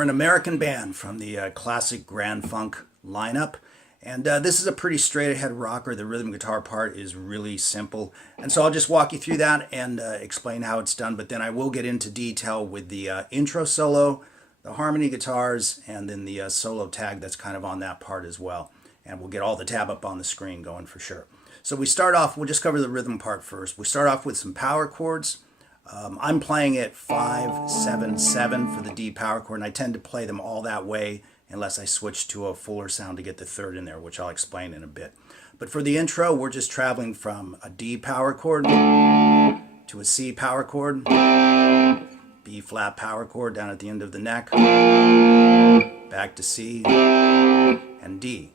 we're an American band from the classic Grand Funk lineup. And this is a pretty straight ahead rocker. The rhythm guitar part is really simple. And so I'll just walk you through that and explain how it's done. But then I will get into detail with the intro solo, the harmony guitars, and then the solo tag that's kind of on that part as well. And we'll get all the tab up on the screen going for sure. So we start off, we'll just cover the rhythm part first. We start off with some power chords. I'm playing it 5, 7, 7 for the D power chord, and I tend to play them all that way unless I switch to a fuller sound to get the third in there, which I'll explain in a bit. But for the intro, we're just traveling from a D power chord to a C power chord, B flat power chord down at the end of the neck, back to C, and D.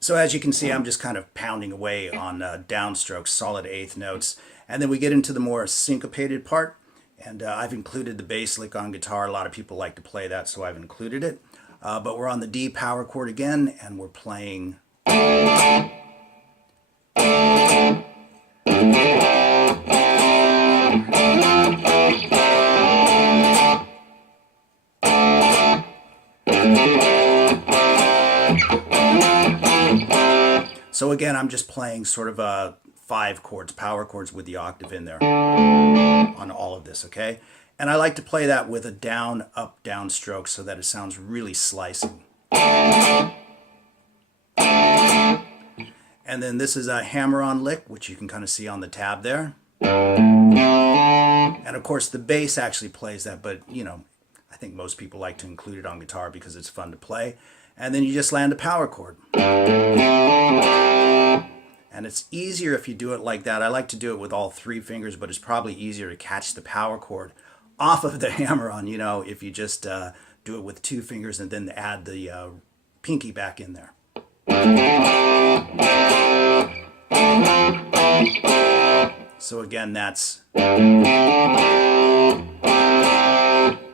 So as you can see, I'm just kind of pounding away on downstrokes, solid eighth notes. And then we get into the more syncopated part. And I've included the bass lick on guitar. A lot of people like to play that, so I've included it. But we're on the D power chord again, and we're playing... So again, I'm just playing sort of 5 chords, power chords with the octave in there on all of this, okay? And I like to play that with a down, up, down stroke so that it sounds really slicing. And then this is a hammer-on lick, which you can kind of see on the tab there. And of course, the bass actually plays that, but you know, I think most people like to include it on guitar because it's fun to play. And then you just land a power chord. And it's easier if you do it like that. I like to do it with all 3 fingers, but it's probably easier to catch the power chord off of the hammer-on, you know, if you just do it with 2 fingers and then add the pinky back in there. So again, that's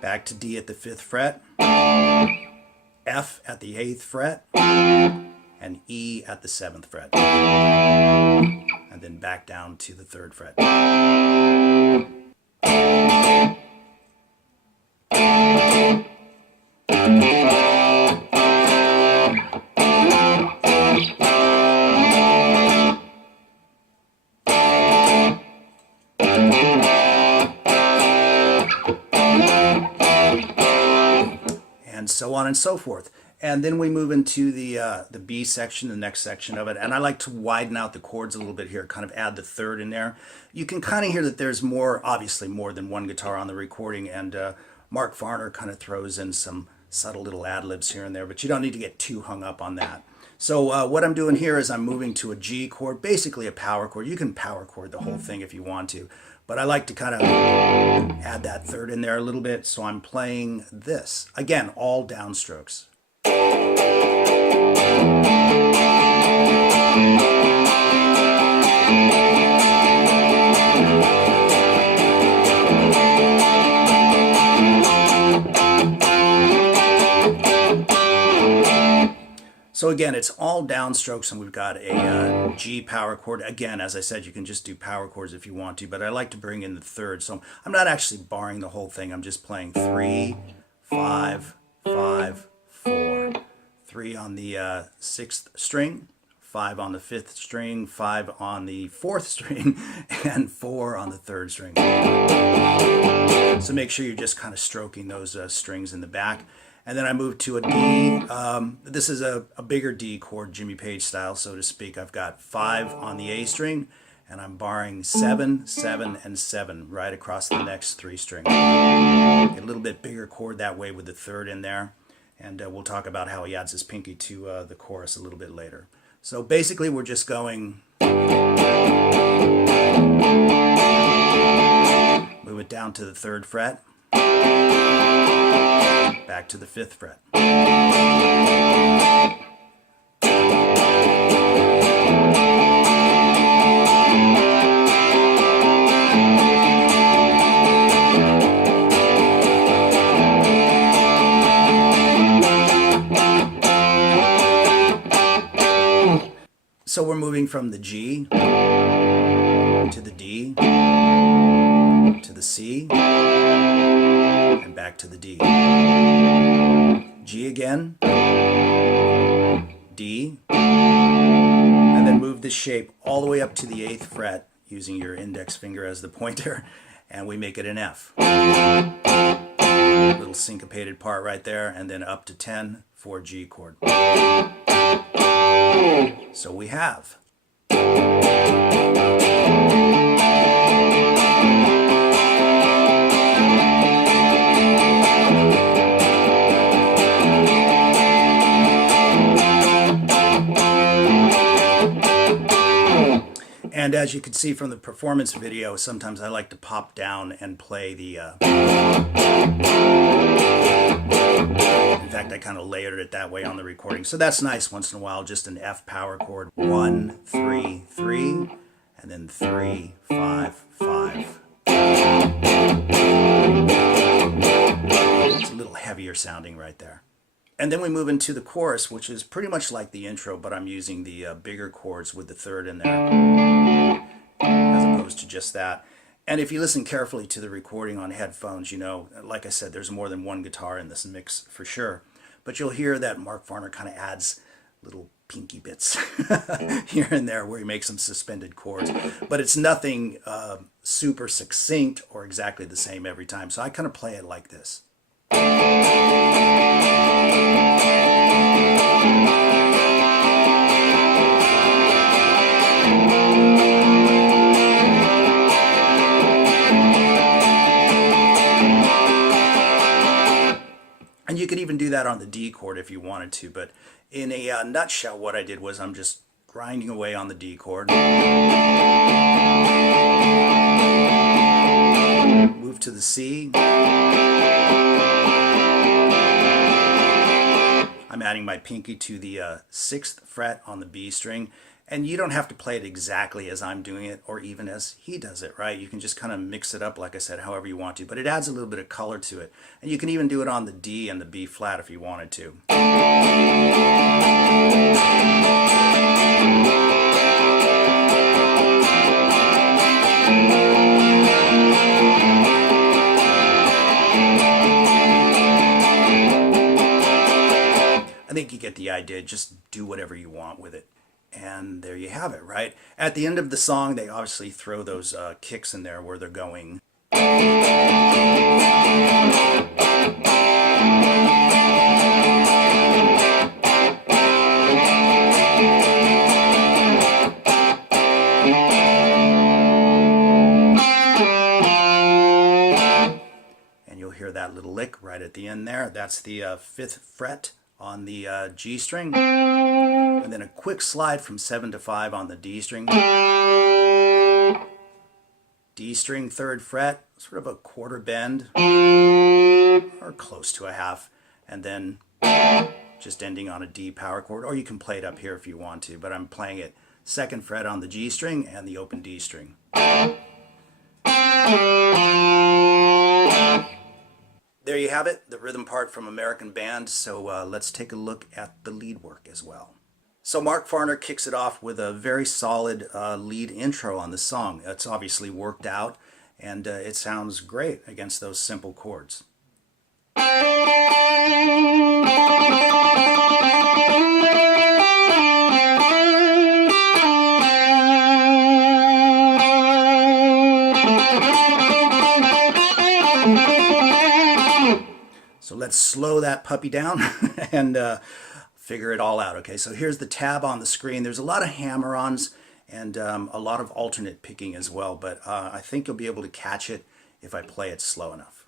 back to D at the 5th fret, F at the 8th fret, and E at the 7th fret, and then back down to the 3rd fret. And so on and so forth. And then we move into the B section, the next section of it. And I like to widen out the chords a little bit here, kind of add the third in there. You can kind of hear that there's more, obviously more than one guitar on the recording. And Mark Farner kind of throws in some subtle little ad-libs here and there, but you don't need to get too hung up on that. So what I'm doing here is I'm moving to a G chord, basically a power chord. You can power chord the whole thing if you want to. But I like to kind of add that third in there a little bit. So I'm playing this. Again, all downstrokes. So again, it's all downstrokes, and we've got a G power chord. Again, as I said, you can just do power chords if you want to, but I like to bring in the third. So I'm not actually barring the whole thing. I'm just playing 3, 5, 5, 4. 3 on the 6th string, 5 on the 5th string, 5 on the 4th string, and 4 on the 3rd string. So make sure you're just kind of stroking those strings in the back. And then I move to a D. This is a bigger D chord, Jimmy Page style, so to speak. I've got 5 on the A string, and I'm barring 7, 7, and 7 right across the next 3 strings. A little bit bigger chord that way with the third in there. And we'll talk about how he adds his pinky to the chorus a little bit later. So basically we're just going... Move it down to the 3rd fret. Back to the 5th fret. So we're moving from the G to the D to the C and back to the D. G again, D, and then move this shape all the way up to the 8th fret using your index finger as the pointer, and we make it an F. Little syncopated part right there, and then up to 10 for G chord. So we have. And as you can see from the performance video, sometimes I like to pop down and play the... In fact, I kind of layered it that way on the recording. So that's nice once in a while, just an F power chord. 1, 3, 3, and then 3, 5, 5. It's a little heavier sounding right there. And then we move into the chorus, which is pretty much like the intro, but I'm using the bigger chords with the 3rd in there, as opposed to just that. And if you listen carefully to the recording on headphones, you know, like I said, there's more than one guitar in this mix for sure. But you'll hear that Mark Farner kind of adds little pinky bits here and there where he makes some suspended chords. But it's nothing super succinct or exactly the same every time. So I kind of play it like this. And you could even do that on the D chord if you wanted to, but in a nutshell, what I did was I'm just grinding away on the D chord. Move to the C. I'm adding my pinky to the 6th fret on the B string. And you don't have to play it exactly as I'm doing it or even as he does it, right? You can just kind of mix it up, like I said, however you want to. But it adds a little bit of color to it. And you can even do it on the D and the B flat if you wanted to. I think you get the idea. Just do whatever you want with it. And there you have it, right? At the end of the song, they obviously throw those kicks in there where they're going. And you'll hear that little lick right at the end there. That's the 5th fret on the G string. And then a quick slide from 7 to 5 on the D string. D string 3rd fret, sort of a quarter bend, or close to a half, and then just ending on a D power chord, or you can play it up here if you want to, but I'm playing it 2nd fret on the G string and the open D string. There you have it, the rhythm part from American Band, so let's take a look at the lead work as well. So Mark Farner kicks it off with a very solid lead intro on the song. It's obviously worked out, and it sounds great against those simple chords. So let's slow that puppy down and figure it all out. Okay, so here's the tab on the screen. There's a lot of hammer-ons and a lot of alternate picking as well, but I think you'll be able to catch it if I play it slow enough.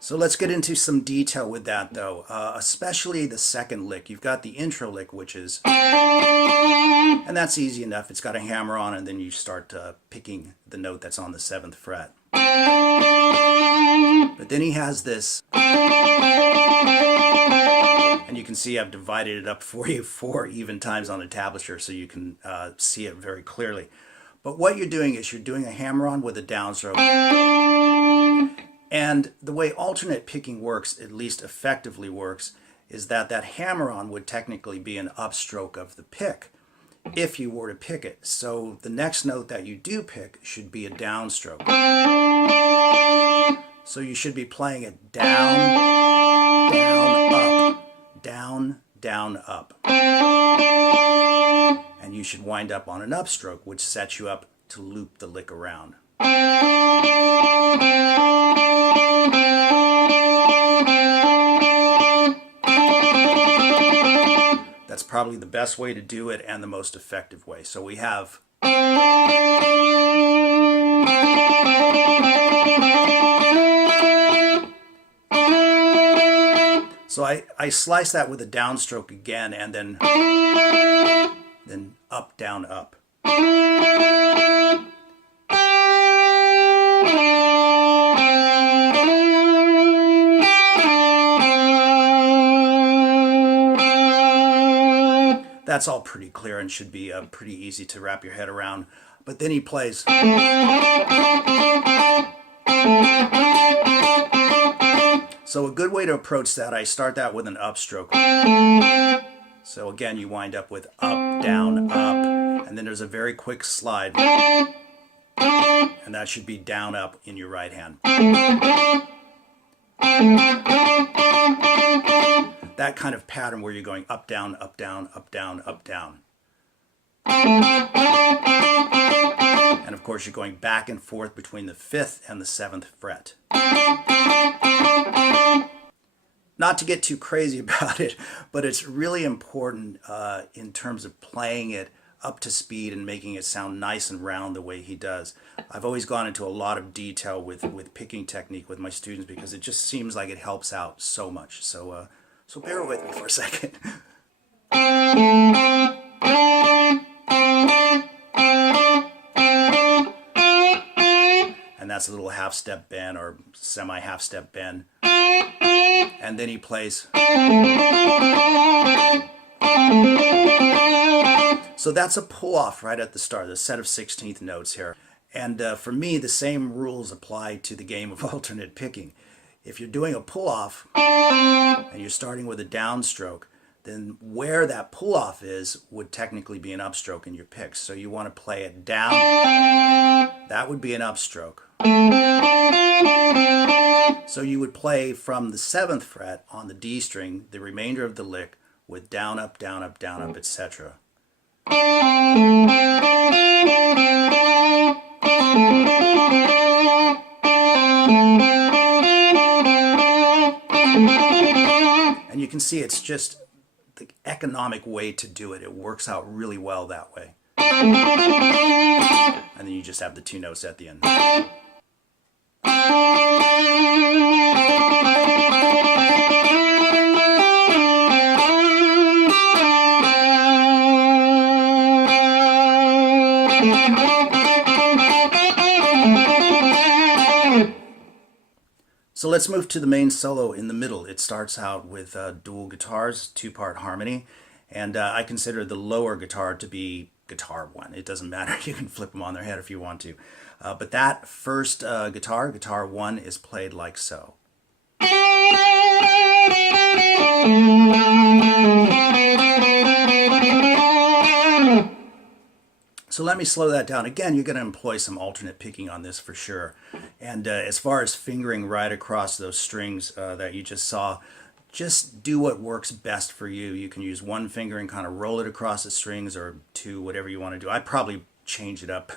So let's get into some detail with that though, especially the second lick. You've got the intro lick, which is, and that's easy enough. It's got a hammer on, and then you start picking the note that's on the 7th fret. But then he has this, and you can see I've divided it up for you 4 even times on the tablature so you can see it very clearly. But what you're doing is you're doing a hammer-on with a downstroke. And the way alternate picking works, at least effectively works, is that that hammer-on would technically be an upstroke of the pick if you were to pick it. So the next note that you do pick should be a downstroke. So you should be playing it down, down, up, down, down, up. And you should wind up on an upstroke, which sets you up to loop the lick around. That's probably the best way to do it and the most effective way. So we have. So I slice that with a downstroke again and then up, down, up. That's all pretty clear and should be pretty easy to wrap your head around. But then he plays. So a good way to approach that, I start that with an upstroke. So again, you wind up with up, down, up, and then there's a very quick slide. And that should be down, up in your right hand. That kind of pattern where you're going up, down, up, down, up, down, up, down. And of course, you're going back and forth between the 5th and the 7th fret. Not to get too crazy about it, but it's really important in terms of playing it up to speed and making it sound nice and round the way he does. I've always gone into a lot of detail with picking technique with my students because it just seems like it helps out so much. So bear with me for a second. And that's a little half-step bend or semi-half-step bend. And then he plays. So that's a pull-off right at the start, a set of 16th notes here. And for me, the same rules apply to the game of alternate picking. If you're doing a pull-off and you're starting with a downstroke, then where that pull-off is would technically be an upstroke in your picks. So you want to play it down. That would be an upstroke. So you would play from the 7th fret on the D string, the remainder of the lick with down, up, down, up, down, up, etc. And you can see it's just the economic way to do it. It works out really well that way. And then you just have the 2 notes at the end. So let's move to the main solo in the middle. It starts out with dual guitars, 2-part harmony, and I consider the lower guitar to be guitar 1. It doesn't matter, you can flip them on their head if you want to. But that first guitar, guitar 1, is played like so. So let me slow that down. Again, you're going to employ some alternate picking on this for sure. And as far as fingering right across those strings that you just saw, just do what works best for you. You can use 1 finger and kind of roll it across the strings, or 2, whatever you want to do. I probably change it up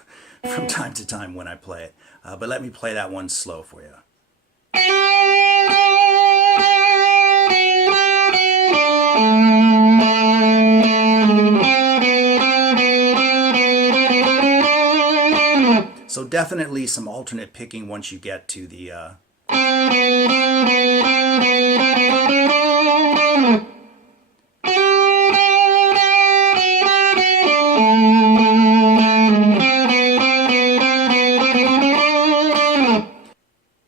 from time to time when I play it. But let me play that one slow for you. So definitely some alternate picking once you get to the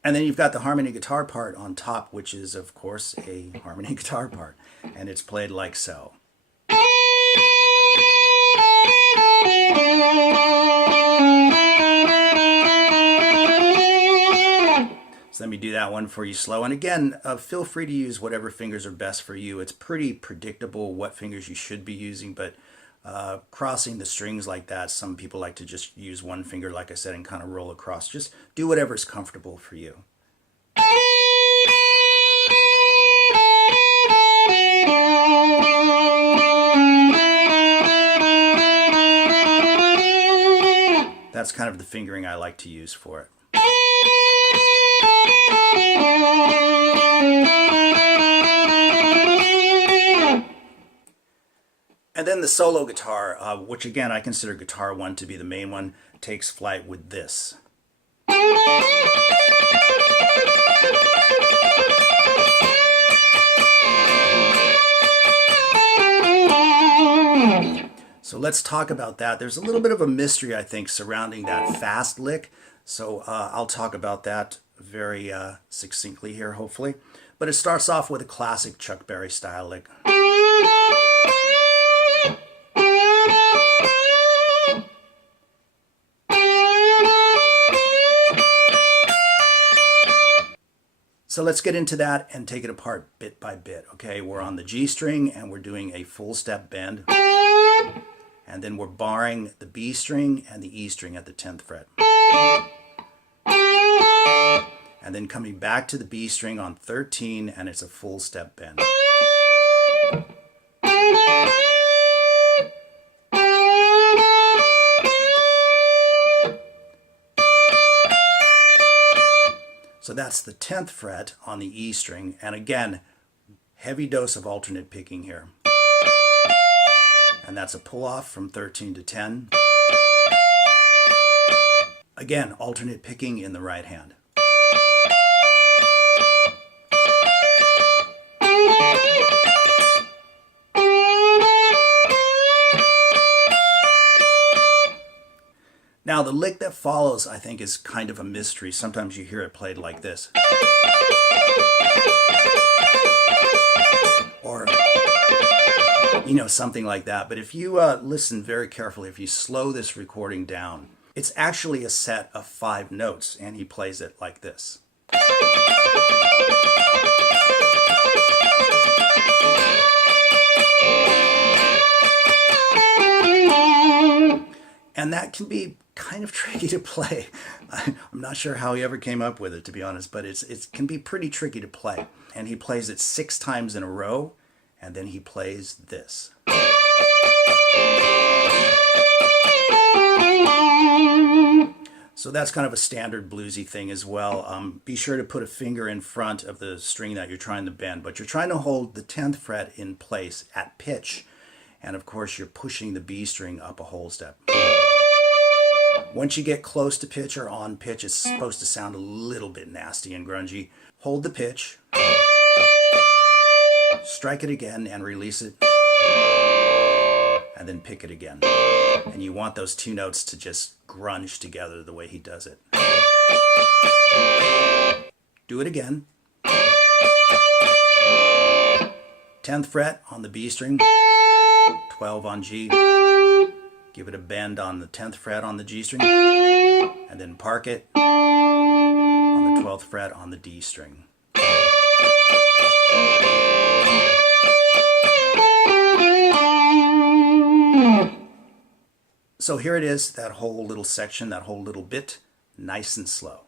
and then you you've got the harmony guitar part on top, which is, of course, a harmony guitar part. And it's played like so. So let me do that one for you slow. And again, feel free to use whatever fingers are best for you. It's pretty predictable what fingers you should be using, but crossing the strings like that, some people like to just use one finger, like I said, and kind of roll across. Just do whatever's comfortable for you. That's kind of the fingering I like to use for it. And then the solo guitar, which again I consider guitar 1 to be the main one, takes flight with this. So let's talk about that. There's a little bit of a mystery, I think, surrounding that fast lick. So I'll talk about that very succinctly here, hopefully. But it starts off with a classic Chuck Berry style lick. So let's get into that and take it apart bit by bit. Okay, we're on the G string and we're doing a full step bend. And then we're barring the B string and the E string at the 10th fret. And then coming back to the B string on 13, and it's a full step bend. So that's the 10th fret on the E string, and again, heavy dose of alternate picking here. And that's a pull-off from 13 to 10. Again, alternate picking in the right hand. Now the lick that follows, I think, is kind of a mystery. Sometimes you hear it played like this. Or, you know, something like that. But if you listen very carefully, if you slow this recording down, it's actually a set of 5 notes, and he plays it like this. And that can be kind of tricky to play. I'm not sure how he ever came up with it, to be honest, but it can be pretty tricky to play. And he plays it 6 times in a row, and then he plays this. So that's kind of a standard bluesy thing as well. Be sure to put a finger in front of the string that you're trying to bend, but you're trying to hold the 10th fret in place at pitch. And of course, you're pushing the B string up a whole step. Once you get close to pitch or on pitch, it's supposed to sound a little bit nasty and grungy. Hold the pitch, strike it again and release it, and then pick it again. And you want those 2 notes to just grunge together the way he does it. Do it again. 10th fret on the B string, 12 on G. Give it a bend on the 10th fret on the G string, and then park it on the 12th fret on the D string. So here it is, that whole little section, that whole little bit, nice and slow.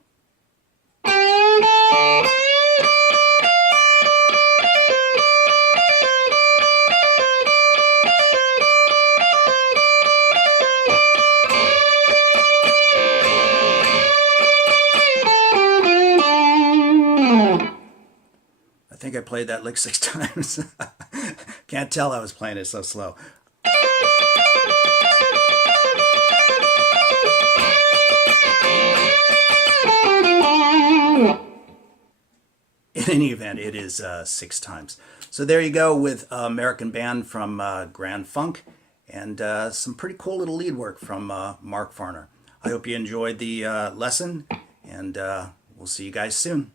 I think I played that lick 6 times. Can't tell I was playing it so slow. In any event, it is 6 times. So there you go with American Band from Grand Funk, and some pretty cool little lead work from Mark Farner. I hope you enjoyed the lesson, and we'll see you guys soon.